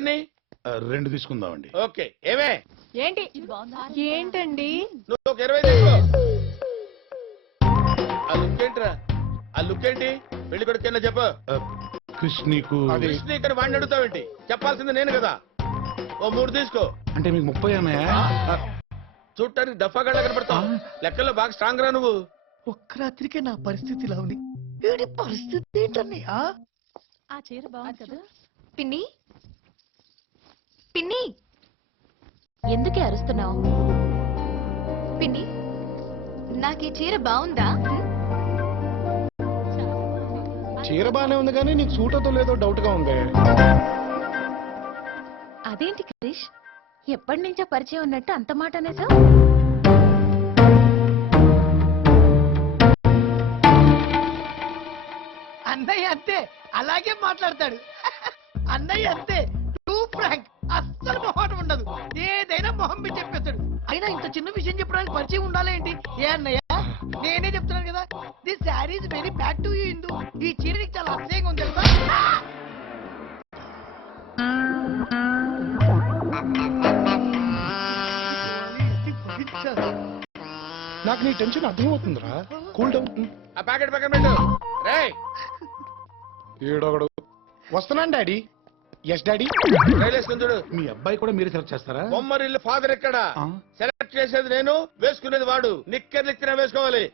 ఎన్ని 2 తీసుకుందామండి. ఓకే. ఏమే ఏంటి ఏంటండి నువ్వు ఒక 20 తీసుకో. ఆ లుక్ ఏంట్రా? ఆ లుక్ ఏంటి? పెళ్లి కొడుకైనా చెప్పు. క్రిష్ నీకు కృష్ణ ఇక్కడ వాడిని అడుగుతావేంటి? చెప్పాల్సింది నేను కదా. ఓ 3 తీసుకో. అంటే మీకు 30 అన్నాయా? చూడటానికి డఫాగా కనపడతావు. లెక్కల్లో బాగా స్ట్రాంగ్ రా నువ్వు. ఒక్క రాత్రికే నా పరిస్థితి ఇలా ఉంది. వీడి పరిస్థితి ఏంటని? ఆ చీర బాగుంది కదా. పిన్ని పిన్ని ఎందుకే అరుస్తున్నావు? పిన్ని నాకు ఈ చీర బాగుందా? చీర బానే ఉంది కానీ నీకు సూట్ అవుతో లేదో డౌట్ గా ఉంది. అదేంటి క్రిష్, ఎప్పటి నుంచో పరిచయం ఉన్నట్టు అంత మాట అనేసా? అన్నయ్య అంతే, అలాగే మాట్లాడతాడు. అన్నయ్య అంతే, టూ ఫ్రాంక్, అస్సలు మొహం ఉండదు. ఏదైనా మొహం మీద చెప్పేస్తాడు. అయినా ఇంత చిన్న విషయం చెప్పడానికి పరిచయం ఉండాలి ఏంటి? ఏ అన్నయ్య, నేనే చెప్తున్నాను కదా, this sari is very bad to you Indu. ఈ చీర నీకు చాలా అసహ్యంగా ఉంది తెలుసా? నాకు నీ టెన్షన్ అర్థమవుతుందిరా. Cool down. ఆ ప్యాకెట్ పక్కన పెట్టు. రేయ్ ఏడొకడు వస్తున్నాను డాడీ. Yes daddy. చూడు. మీ అబ్బాయి కూడా మీరే సెలెక్ట్ చేస్తారా? బొమ్మరిల్లు ఫాదర్ ఎక్కడ? సెలెక్ట్ చేసేది నేను, వేసుకునేది వాడు. నిక్కర్లు ఇచ్చినా వేసుకోవాలి.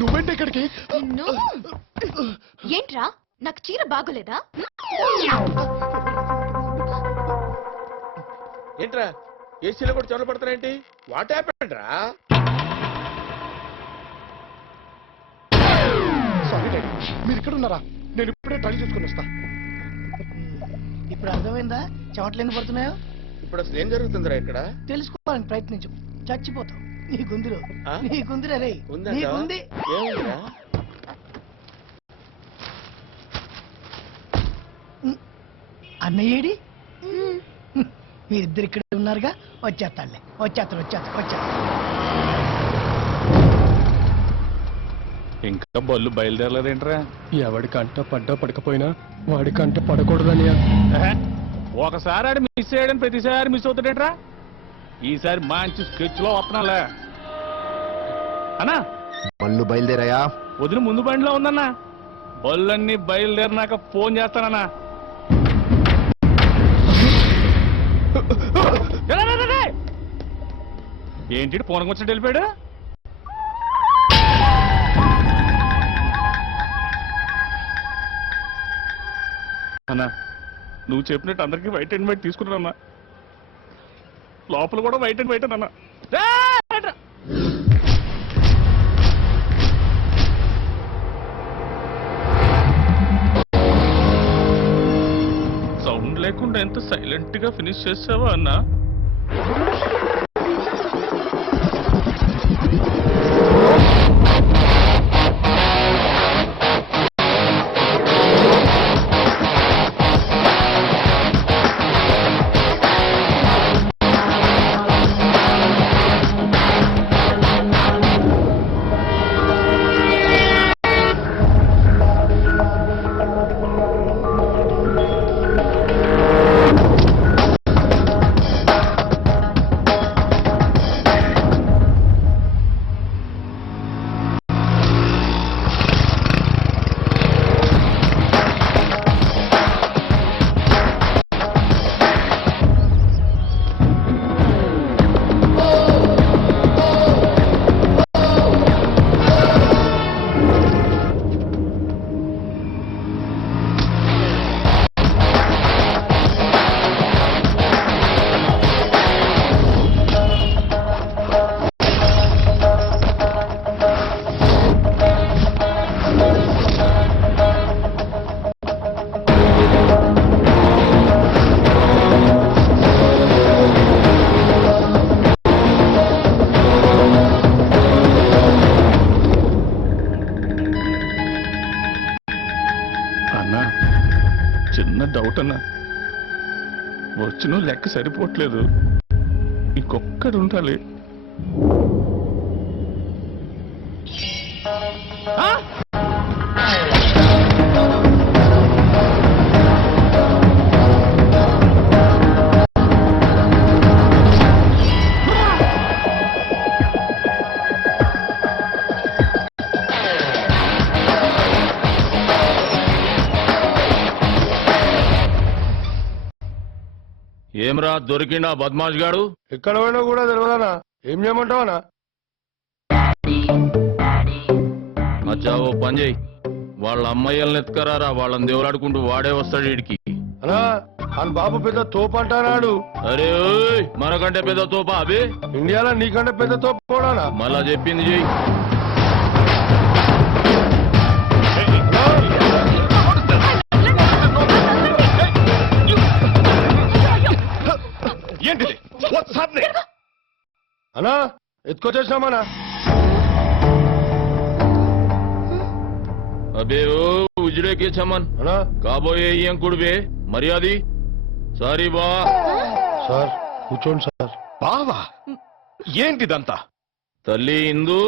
నువ్వేంటి ఇక్కడికి? ఏంట్రా, నాకు చీర బాగోలేదా? ఏంట్రా ఏసీలో కూడా చొరలు పడుతున్నాయేంటి? వాట్ హ్యాపెండ్ రా? సారీ డాడీ, మీరు ఇక్కడ ఉన్నారా? నేను ఇప్పుడే ట్రై చేసుకుని వస్తా. ఇప్పుడు అర్థమైందా చెమటలు ఎందుకు పడుతున్నాయో? ఇప్పుడు అసలు ఏం జరుగుతుందిరా ఇక్కడ? తెలుసుకోవాలని ప్రయత్నించు, చచ్చిపోతావు. నీకుందిరో, నీకుందిరా రే, ఉందా? నీకుంది. ఏముందిరా? అన్నయ్యేడి? మీరిద్దరు ఇక్కడ ఉన్నారుగా, వచ్చేస్తాడులే. వచ్చేస్తారు. ఇంకా బళ్ళు బయలుదేరలేదేంట్రా? ఎవడి కంట పడ్డా పడకపోయినా వాడి కంట పడకూడదనియా. ఒకసారి ఆడు మిస్ చేయడం ప్రతిసారి మిస్ అవుతాడేట్రా? ఈసారి మంచి స్కెచ్ లో వస్తున్నాలే అన్నా. బళ్ళు బయలుదేరాయా? వదిన ముందు బండిలో ఉందన్నా. బళ్ళన్నీ బయలుదేరినాక ఫోన్ చేస్తానన్నా. ఏంటి పూనకం వచ్చినట్టు వెళ్ళిపోయాడు? అన్నా నువ్వు చెప్పినట్టు అందరికీ వైట్ అండ్ వైట్ తీసుకున్నానన్నా. లోపల కూడా వైట్ అండ్ వైట్ అన్నా. సౌండ్ లేకుండా ఎంత సైలెంట్ గా ఫినిష్ చేసావా అన్నా? చిన్న డౌట్ అన్నా, వచ్చిన లెక్క సరిపోవట్లేదు. ఇంకొక్కడు ఉండాలి. ఏమ్రా దొరికిండా బద్మాష్ గాడు? ఎక్కడ పోయినా కూడా తెలియదానా? ఏం చేయమంటావనా? అచ్చా ఓ పని చెయ్యి, వాళ్ళ అమ్మాయిల్ని ఎత్తుకరారా, వాళ్ళని దేవులాడుకుంటూ వాడే వస్తాడు వీడికి. అనా అని బాబు పెద్ద తోపు అంటారాడు. అరే ఓయ్, మనకంటే పెద్ద తోపా అబే? ఇండియాలో నీకంటే పెద్ద తోపు కూడా. మళ్ళా చెప్పింది చెయ్యి. ఏంటిది? అనా ఎత్తుకొచ్చేసినామనా? అబే ఓ ఉజడే కే చమన్ అనా కాబోయే ఏం కుడివే మర్యాది. సారీ బా. సార్ కూర్చోండి సార్. బావా ఏంటిదంతా? తల్లి ఇందు,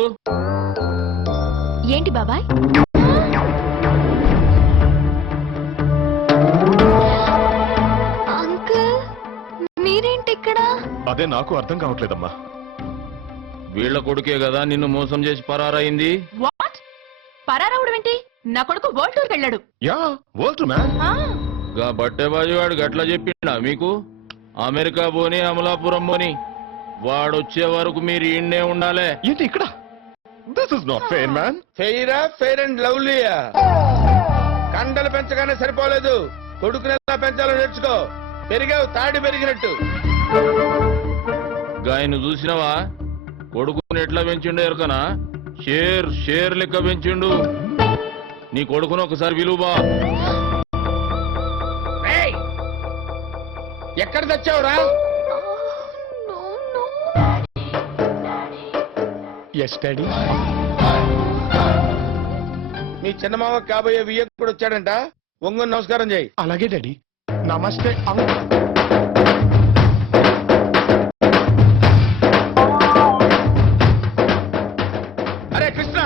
ఏంటి బాబాయ్? అంకుల్ మీరేంటి ఇక్కడ? అదే నాకు అర్థం కావట్లేదమ్మా. వీళ్ల కొడుకే కదా నిన్ను మోసం చేసి పరారైంది. వాట్? పరారావుడు ఏంటి? నా కొడుకు వరల్డ్ టూర్కి వెళ్ళాడు. Yeah world man. గా బట్టెబాజీ వాడు గట్లా చెప్పిండా మీకు? అమెరికా పోని అమలాపురం పోని వాడొచ్చే వరకు మీరు ఈయన్నే ఉండాలే. ఏంటి ఇక్కడ? This is not fair man. ఫెయిరా? ఫెయిర్ అండ్ లవ్లీయా? కండలు పెంచగానే సరిపోలేదు, కొడుకుని ఎలా పెంచాలో నేర్చుకో. పెరిగావు తాడి పెరిగినట్టు. గాయను చూసినవా? కొడుకుని ఎట్లా పెంచిండు ఎరకనా? షేర్ లెక్క పెంచిండు. నీ కొడుకును ఒకసారి విలువా. ఏయ్! ఎక్కడ తెచ్చావురా? Yes daddy. మీ చిన్నమావ కాబోయే వియ్యకుడు వచ్చాడంట, ఒంగుని నమస్కారం చేయి. అలాగే డాడీ. నమస్తే అంకుల్. అరే కృష్ణ,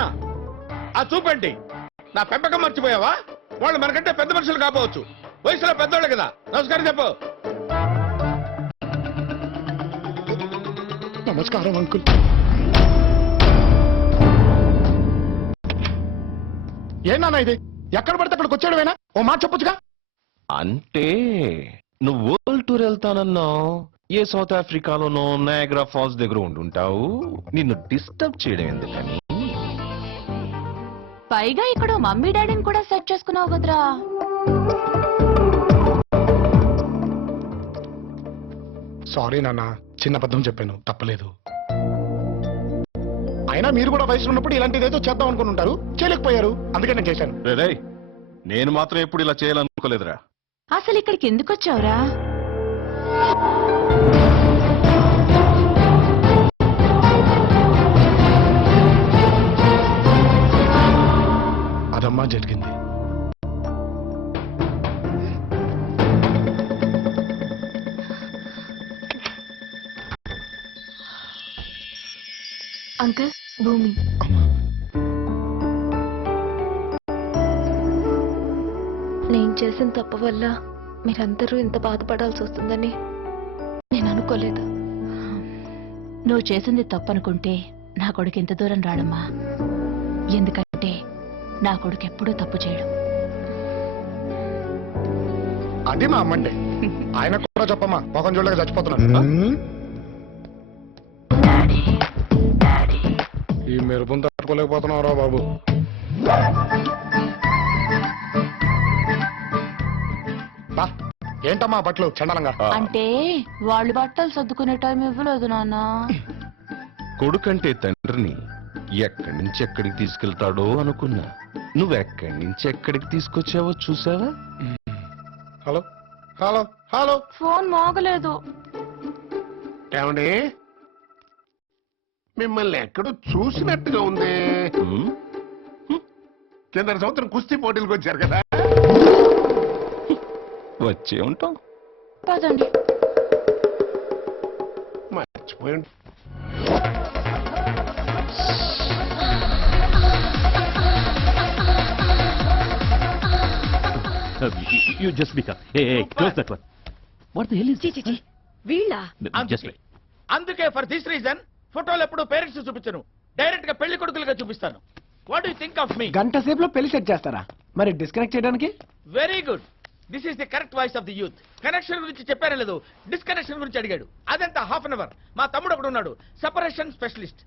ఆ చూపండి. నా పెంపకం మర్చిపోయావా? వాళ్ళు మనకంటే పెద్ద మనుషులు కాపోవచ్చు, వయసులో పెద్దోళ్ళు కదా. నమస్కారం చెప్పు. నమస్కారం అంకుల్. ఏనా ఇది? ఎక్కడ పడితే అక్కడికి వచ్చాడువేనా? ఓ మాట చెప్పొచ్చుగా. అంటే నువ్వు వరల్డ్ టూర్ వెళ్తానన్నావు, ఏ సౌత్ ఆఫ్రికాలోనో నయాగ్రా ఫాల్స్ దగ్గర ఉండుంటావు. నిన్ను డిస్టర్బ్ చేయడం ఎందుకని? పైగా ఇక్కడ మమ్మీ డాడీని కూడా సెట్ చేసుకున్నావు కదరా. సారీ నాన్న, చిన్న అబద్ధం చెప్పాను, తప్పలేదు. అయినా మీరు కూడా వయసులో ఉన్నప్పుడు ఇలాంటిది ఏదో చేద్దాం అనుకుని ఉంటారు, చేయలేకపోయారు, అందుకే నేను చేశాను. రే నేను మాత్రం ఎప్పుడు ఇలా చేయాలనుకోలేదురా. అసలు ఇక్కడికి ఎందుకు వచ్చావురా? అదమ్మా జరిగింది. అంకుల్ భూమి. నేను చేసిన తప్పు వల్ల మీరందరూ ఇంత బాధపడాల్సి వస్తుందని నేను అనుకోలేదు. నువ్వు చేసింది తప్పనుకుంటే నా కొడుకు ఎంత దూరం రాడమ్మా. ఎందుకంటే నా కొడుకు ఎప్పుడూ తప్పు చేయడు. అది మా అమ్మంటే. ఆయన కూడా చెప్పమ్మా, మొఖం చూడలేక చచ్చిపోతున్నాను. ఈ మెరుపును తట్టుకోలేకపోతున్నావురా బాబు. బా ఏంటమ్మా బట్టలు చండాలంగా? అంటే వాళ్ళు బట్టలు సర్దుకునే టైం ఇవ్వలేదు నాన్న. కొడుకంటే తండ్రిని ఎక్కడి నుంచి ఎక్కడికి తీసుకెళ్తాడో అనుకున్నా. నువ్వెక్కడి నుంచి ఎక్కడికి తీసుకొచ్చావో చూసావా? హలో హలో హలో, ఫోన్ మోగలేదు. ఏమండి, మిమ్మల్ని ఎక్కడో చూసినట్టుగా ఉంది. కింద సంవత్సరం కుస్తీ పోటీలకు వచ్చారు కదా? వచ్చే ఉంటాం. పదండి. మర్చిపోయి ఉంట- you just become close that one what the hell is వీళ్ళ జస్ట్ అందుకే ఫర్ దిస్ రీజన్ ఫోటోలు ఎప్పుడు పేరెంట్స్ చూపించను డైరెక్ట్ గా పెళ్లి కొడుకులుగా చూపిస్తాను. వాట్ యు థింక్ ఆఫ్ మీ? గంట సేపులో పెళ్లి సెట్ చేస్తారా? మరి డిస్కనెక్ట్ చేయడానికి? Very good. This is the correct voice of the youth. Connection గురించి చెప్పారే లేదు, డిస్కనెక్షన్ గురించి అడిగాడు. అదంతా హాఫ్ అన్ అవర్. మా తమ్ముడు ఒకడు ఉన్నాడు, సెపరేషన్ స్పెషలిస్ట్.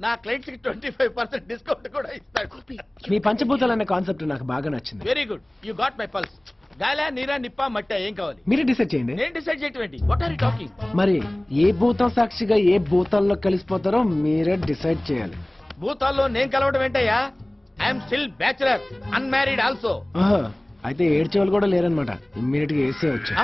నా క్లయింట్స్ కి 25% డిస్కౌంట్ కూడా ఇస్తాడు. మీ పంచభూతాలు అనే కాన్సెప్ట్ నాకు బాగా నచ్చింది. Very good, you got my pulse. గాలా నీరా నిప్ప మట్ట ఏం కావాలి? మీరే డిసైడ్ చేయండి. నేను డిసైడ్ చేయటం ఏంటి? What are you talking? మరి ఏ భూతం సాక్షిగా ఏ భూతాల్లో కలిసిపోతారో మీరే డిసైడ్ చేయాలి. భూతాల్లో నేను కలవడం ఏంటయ్యా? I'm still bachelor, unmarried also. ఆహా, అయితే ఏడ్చే వాళ్ళు కూడా లేరనమాట. ఇమ్మీడియట్ గా వేసే వచ్చా.